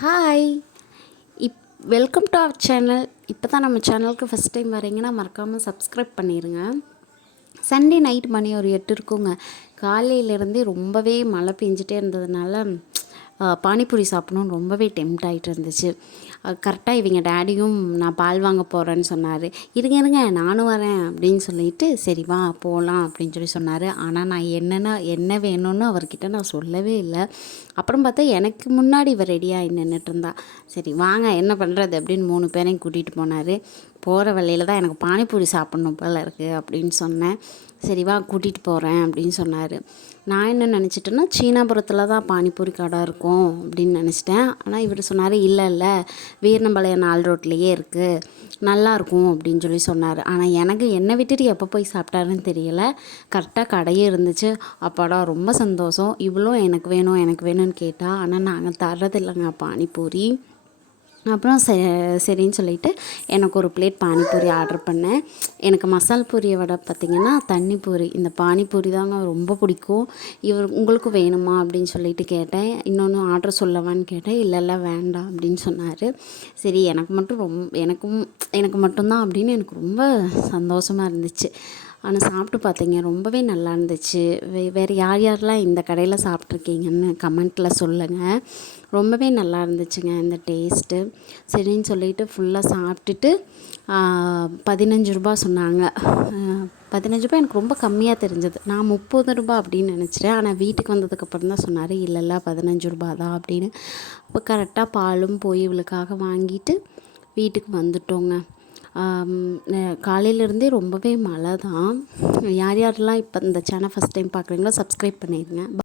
Hi. இப் welcome to our channel. இப்போ தான் நம்ம சேனலுக்கு ஃபஸ்ட் டைம் வரீங்கன்னா மறக்காமல் சப்ஸ்கிரைப் பண்ணிடுங்க. சண்டே நைட் மணி ஒரு 8 இருக்குங்க. காலையிலேருந்தே ரொம்பவே மழை பெஞ்சிட்டே இருந்ததுனால பானிபூரி சாப்பிடணுன்னு ரொம்பவே டெம்ட் ஆகிட்டு இருந்துச்சு. கரெக்டாக இவங்க டேடியும் நான் பால் வாங்க போகிறேன்னு சொன்னார். இருங்க இருங்க நானும் வரேன் அப்படின்னு சொல்லிட்டு சரி வா போகலாம் அப்படின்னு சொன்னார். ஆனால் நான் என்ன வேணும்னு அவர்கிட்ட நான் சொல்லவே இல்லை. அப்புறம் பார்த்தா எனக்கு முன்னாடி இவர் ரெடியாகி நின்றுட்டு இருந்தா. சரி வாங்க என்ன பண்ணுறது அப்படின்னு 3 பேரையும் கூட்டிகிட்டு போனார். போகிற வழியில் தான் எனக்கு பானிபூரி சாப்பிட்ணும் போல் இருக்குது அப்படின்னு சொன்னேன். சரி வா கூட்டிகிட்டு போகிறேன் அப்படின்னு சொன்னார். நான் என்ன நினச்சிட்டேன்னா சீனாபுரத்தில் தான் பானிபூரி கடை இருக்கும் அப்படின்னு நினச்சிட்டேன். ஆனால் இவர் சொன்னார் இல்லை வீரனம்பாளையம் 4 ரோட்லேயே இருக்குது, நல்லாயிருக்கும் அப்படின்னு சொன்னார். ஆனால் எனக்கு என்னை விட்டுட்டு எப்போ போய் சாப்பிட்டாருன்னு தெரியல. கரெக்டாக கடையே இருந்துச்சு. அப்பாடா ரொம்ப சந்தோஷம். இவ்வளோ எனக்கு வேணும்னு கேட்டால் ஆனால் நாங்கள் தர்றதில்லைங்க பானிபூரி. அப்புறம் சரின்னு சொல்லிவிட்டு எனக்கு ஒரு பிளேட் பானிபூரி ஆர்டர் பண்ணேன். எனக்கு மசால் பூரியை விட பார்த்திங்கன்னா தண்ணி பூரி, இந்த பானிபூரி தாங்க ரொம்ப பிடிக்கும். உங்களுக்கும் வேணுமா அப்படின்னு சொல்லிட்டு கேட்டேன். இன்னொன்று ஆர்டர் சொல்லவான்னு கேட்டேன். இல்லை வேண்டாம் அப்படின்னு சொன்னார். சரி எனக்கு மட்டும்தான் அப்படின்னு எனக்கு ரொம்ப சந்தோஷமாக இருந்துச்சு. ஆனால் சாப்பிட்டு பார்த்தீங்க ரொம்பவே நல்லா இருந்துச்சு. வேறு யாரெல்லாம் இந்த கடையில் சாப்பிட்ருக்கீங்கன்னு கமெண்ட்டில் சொல்லுங்கள். ரொம்பவே நல்லா இருந்துச்சுங்க இந்த டேஸ்ட்டு. சரின்னு சொல்லிவிட்டு ஃபுல்லாக சாப்பிட்டுட்டு 15 ரூபா சொன்னாங்க. 15 ரூபா எனக்கு ரொம்ப கம்மியாக தெரிஞ்சது. நான் 30 ரூபா அப்படின்னு நினச்சிட்டேன். ஆனால் வீட்டுக்கு வந்ததுக்கப்புறம் தான் சொன்னார் இல்லை 15 ரூபா தான் அப்படின்னு. அப்போ கரெக்டாக பாலும் போய் இவளுக்காக வாங்கிட்டு வீட்டுக்கு வந்துட்டோங்க. காலையிலேருந்தே ரொம்பவே மழை தான். யாரெல்லாம் இப்போ இந்த சேனல் ஃபஸ்ட் டைம் பார்க்குறீங்களோ சப்ஸ்கிரைப் பண்ணிடுங்க.